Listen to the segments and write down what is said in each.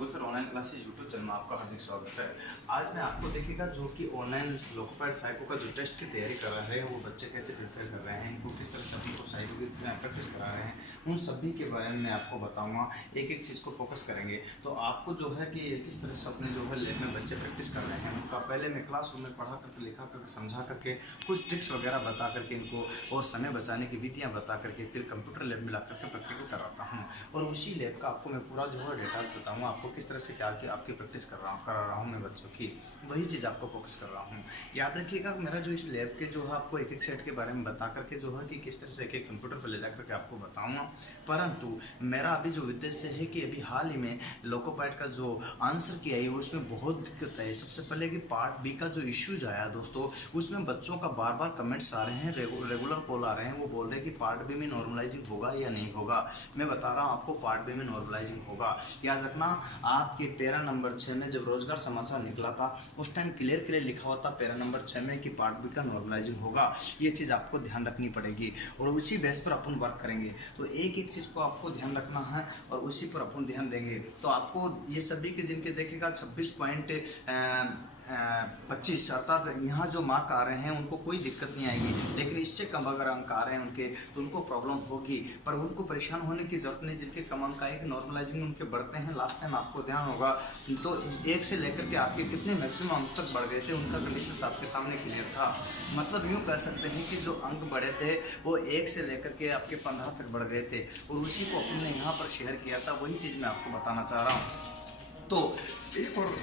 जुगल sir online classes YouTube channel में आपका हार्दिक स्वागत है। आज मैं आपको देखिएगा जो कि ऑनलाइन लोकोपाइड साइको का जो टेस्ट की तैयारी कर रहे हैं वो बच्चे कैसे प्रिपेयर कर रहे हैं, इनको किस तरह सभी को साइको की प्रैक्टिस करा रहे हैं, उन सभी के बारे में मैं आपको बताऊंगा। एक एक चीज़ को फोकस करेंगे तो आपको जो है कि किस तरह से अपने जो है लैब में बच्चे प्रैक्टिस कर रहे हैं उनका पहले मैं क्लासरूम में पढ़ा करके लिखा करके समझा करके कुछ ट्रिक्स वगैरह बता करके इनको और समय बचाने की विधियाँ बता करके फिर कंप्यूटर लैब में ला करके प्रैक्टिकल कराता हूँ और उसी लैब का आपको मैं पूरा जो है डेटा बताऊँगा आपको किस तरह से क्या आपकी प्रैक्टिस करा रहा हूँ मैं बच्चों की, वही चीज़ आपको फोकस कर रहा हूँ। याद रखिएगा मेरा जो इस लैब के जो है आपको एक एक सेट के बारे में बता करके जो है कि किस तरह से एक एक कंप्यूटर पर ले जा करके आपको बताऊँगा। परंतु मेरा अभी जो उद्देश्य है कि अभी हाल ही में लोकोपाइड का जो आंसर की आई उसमें बहुत दिक्कत है। सबसे पहले कि पार्ट बी का जो इश्यूज आया दोस्तों, उसमें बच्चों का बार बार कमेंट्स आ रहे हैं, रेगुलर कॉल आ रहे हैं, वो बोल रहे हैं कि पार्ट बी में नॉर्मलाइजिंग होगा या नहीं होगा। मैं बता रहा हूँ आपको पार्ट बी में नॉर्मलाइजिंग होगा। याद रखना आपके पैरा नंबर 6 में जब रोजगार समाचार निकला था उस टाइम क्लियर लिखा हुआ था पैरा नंबर 6 में कि पार्ट बी का नॉर्मलाइजिंग होगा। ये चीज़ आपको ध्यान रखनी पड़ेगी और उसी बेस पर अपन वर्क करेंगे। तो एक एक चीज़ को आपको ध्यान रखना है और उसी पर अपन ध्यान देंगे। तो आपको ये सभी के जिनके देखेगा 26.25 अर्थात यहाँ जो मार्क आ रहे हैं उनको कोई दिक्कत नहीं आएगी, लेकिन इससे कम अगर अंक आ रहे हैं उनके तो उनको प्रॉब्लम होगी। पर उनको परेशान होने की जरूरत नहीं जिनके कम अंक आए, नॉर्मलाइजिंग उनके बढ़ते हैं। लास्ट टाइम आपको ध्यान होगा तो 1 से लेकर के आपके कितने मैक्सिमम अंक तक बढ़ गए थे, उनका कंडीशन आपके सामने क्लियर था। मतलब यूँ कह सकते हैं कि जो अंक बढ़े थे वो 1 से लेकर के आपके 15 तक बढ़ गए थे और उसी को अपन ने यहाँ पर शेयर किया था। वही चीज़ मैं आपको बताना चाह रहा हूँ। तो एक और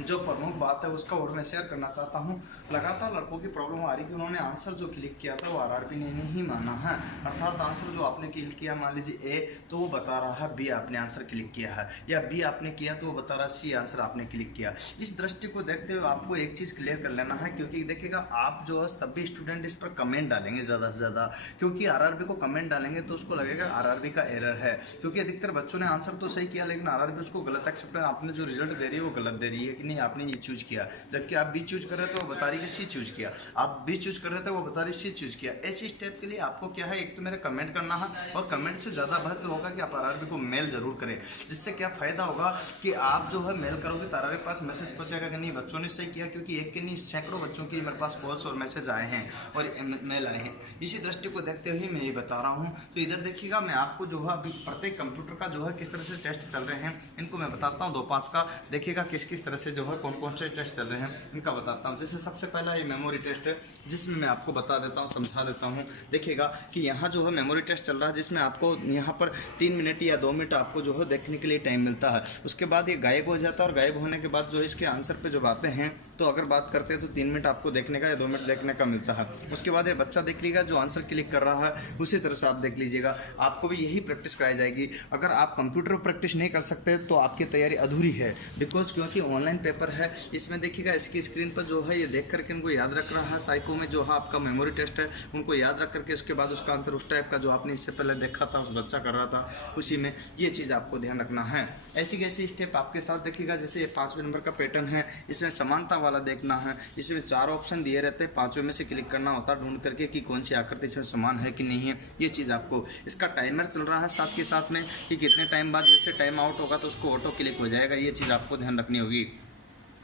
जो प्रमुख बात है उसका और मैं शेयर करना चाहता हूँ। लगातार लड़कों की प्रॉब्लम आ रही कि उन्होंने आंसर जो क्लिक किया था वो आरआरबी ने नहीं माना है। अर्थात आंसर जो आपने क्लिक किया मान लीजिए ए तो वो बता रहा है बी आपने आंसर क्लिक किया है, या बी आपने किया तो वो बता रहा है सी आंसर आपने क्लिक किया। इस दृष्टि को देखते हुए आपको एक चीज़ क्लियर कर लेना है, क्योंकि देखिएगा आप जो है सभी स्टूडेंट इस पर कमेंट डालेंगे ज़्यादा से ज़्यादा, क्योंकि आरआरबी को कमेंट डालेंगे तो उसको लगेगा आरआरबी का एरर है। क्योंकि अधिकतर बच्चों ने आंसर तो सही किया लेकिन आरआरबी उसको गलत एक्सेप्ट, आपने जो रिजल्ट दे रही है वो गलत दे रही है कि नहीं आपने ये चूज किया, जबकि आप बी चूज कर रहे थे वो बता रही है सी चूज किया, आप बी चूज कर रहे थे वो बता रही सी चूज किया। ऐसे स्टेप के लिए आपको क्या है, एक तो मेरा कमेंट करना है और कमेंट से ज़्यादा बेहतर होगा कि आप आरआरबी को मेल जरूर करें। जिससे क्या फ़ायदा होगा कि आप जो है मेल करोगे तो आरआरबी के पास मैसेज पहुंचेगा कि नहीं बच्चों ने सही किया, क्योंकि एक के नहीं सैकड़ों बच्चों की मेरे पास कॉल्स और मैसेज आए हैं और मेल आए हैं। इसी दृष्टि को देखते हुए मैं ये बता रहा हूँ। तो इधर देखिएगा मैं आपको जो है अभी प्रत्येक कंप्यूटर का जो है किस तरह से टेस्ट चल रहे हैं इनको मैं बताता हूँ। 2-5 का देखिएगा किस किस तरह से जो है कौन कौन से टेस्ट चल रहे हैं इनका बताता हूँ। जैसे सबसे पहला ये मेमोरी टेस्ट है जिसमें मैं आपको बता देता हूँ, समझा देता हूँ। देखिएगा कि यहाँ जो है मेमोरी टेस्ट चल रहा है जिसमें आपको यहाँ पर 3 मिनट या 2 मिनट आपको जो है देखने के लिए टाइम मिलता है। उसके बाद ये गायब हो जाता है और गायब होने के बाद जो इसके आंसर पे जब आते हैं तो अगर बात करते हैं तो 3 मिनट आपको देखने का या 2 मिनट देखने का मिलता है। उसके बाद ये बच्चा देख लीजिएगा जो आंसर क्लिक कर रहा है उसी तरह से आप देख लीजिएगा। आपको भी यही प्रैक्टिस कराई जाएगी। अगर आप कंप्यूटर पर प्रैक्टिस नहीं कर सकते तो आपकी तैयारी अधूरी है, बिकॉज क्योंकि ऑनलाइन पेपर है। इसमें देखिएगा इसकी स्क्रीन पर जो है ये देख करके इनको याद रख रहा है। साइको में जो है आपका मेमोरी टेस्ट है उनको याद रख करके उसके बाद उसका आंसर उस टाइप का जो आपने इससे पहले देखा था उस बच्चा कर रहा था उसी में, ये चीज़ आपको ध्यान रखना है। ऐसी कैसी स्टेप आपके साथ देखिएगा। जैसे ये 5वें नंबर का पैटर्न है, इसमें समानता वाला देखना है। इसमें 4 ऑप्शन दिए रहते हैं, 5वें में से क्लिक करना होता है ढूंढ करके कि कौन सी आकृति इसमें समान है कि नहीं है। ये चीज़ आपको, इसका टाइमर चल रहा है साथ के साथ में कि कितने टाइम बाद जैसे टाइम आउट होगा तो उसको ऑटो क्लिक हो जाएगा। ये चीज़ आपको ध्यान रखनी होगी।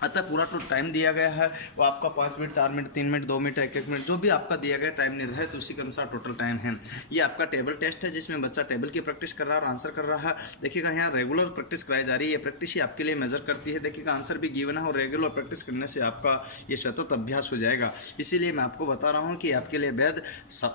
अतः पूरा तो टाइम दिया गया है वो आपका 5 minute, 4 minute, 3 minute, 2 minute, 1 minute, जो भी आपका दिया गया टाइम निर्धारित तो उसी के अनुसार टोटल टाइम है। ये आपका टेबल टेस्ट है जिसमें बच्चा टेबल की प्रैक्टिस कर रहा है और आंसर कर रहा है। देखिएगा यहाँ रेगुलर प्रैक्टिस कराई जा रही है। ये प्रैक्टिस ही आपके लिए मेजर करती है। देखिएगा आंसर भी गिवन है और रेगुलर प्रैक्टिस करने से आपका ये सतत अभ्यास हो जाएगा। इसीलिए मैं आपको बता रहा हूँ कि आपके लिए बेहद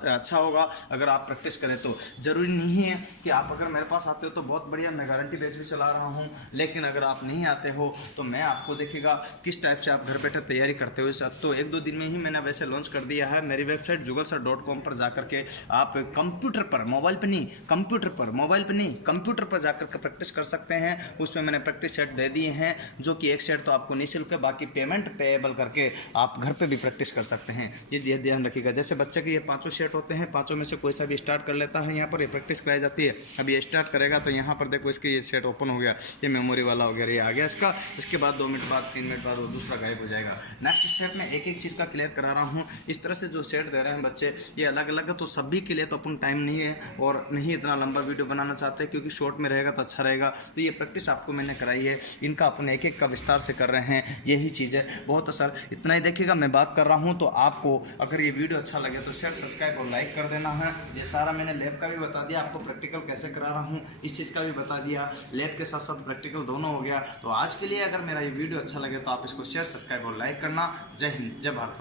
अच्छा होगा अगर आप प्रैक्टिस करें तो। जरूरी नहीं है कि आप अगर मेरे पास आते हो तो बहुत बढ़िया, मैं गारंटी बैच भी चला रहा हूँ, लेकिन अगर आप नहीं आते हो तो मैं आपको देखिएगा किस टाइप से आप घर बैठे तैयारी करते हुए तो 1-2 दिन में ही मैंने वैसे लॉन्च कर दिया है। मेरी वेबसाइट jugalsir.com पर जाकर के आप कंप्यूटर पर, मोबाइल पर नहीं, कंप्यूटर पर, मोबाइल पर नहीं, कंप्यूटर पर जाकर के प्रैक्टिस कर सकते हैं। उसमें मैंने प्रैक्टिस सेट दे दिए हैं जो कि एक सेट तो आपको निःशुल्क है, बाकी पेमेंट पेएबल करके आप घर पर भी प्रैक्टिस कर सकते हैं। ये ध्यान रखिएगा। जैसे बच्चे के ये 5 सेट होते हैं, 5 में से कोई सा भी स्टार्ट कर लेता है। यहाँ पर ये प्रैक्टिस कराई जाती है। अभी ये स्टार्ट करेगा तो यहाँ पर देखो इसके ये सेट ओपन हो गया, ये मेमोरी वाला हो गया, ये आ गया इसका। इसके बाद 2 मिनट बाद 3 मिनट बाद वो दूसरा गायब हो जाएगा। नेक्स्ट स्टेप में एक एक चीज़ का क्लियर करा रहा हूँ। इस तरह से जो सेट दे रहे हैं बच्चे ये अलग अलग है, तो सभी के लिए तो अपन टाइम नहीं है और नहीं इतना लंबा वीडियो बनाना चाहते हैं, क्योंकि शॉर्ट में रहेगा तो अच्छा रहेगा। तो ये प्रैक्टिस आपको मैंने कराई है, इनका अपन एक एक का विस्तार से कर रहे हैं, यही चीज़ है। बहुत सर इतना ही देखिएगा, मैं बात कर रहा हूँ तो आपको अगर ये वीडियो अच्छा लगे तो शेयर, सब्सक्राइब और लाइक कर देना है। ये सारा मैंने लैब का भी बता दिया, आपको प्रैक्टिकल कैसे करा रहा हूँ इस चीज़ का भी बता दिया, लैब के साथ साथ प्रैक्टिकल दोनों हो गया। तो आज के लिए अगर मेरा ये वीडियो अच्छा लगे तो आप इसको शेयर, सब्सक्राइब और लाइक करना। जय हिंद, जय भारत।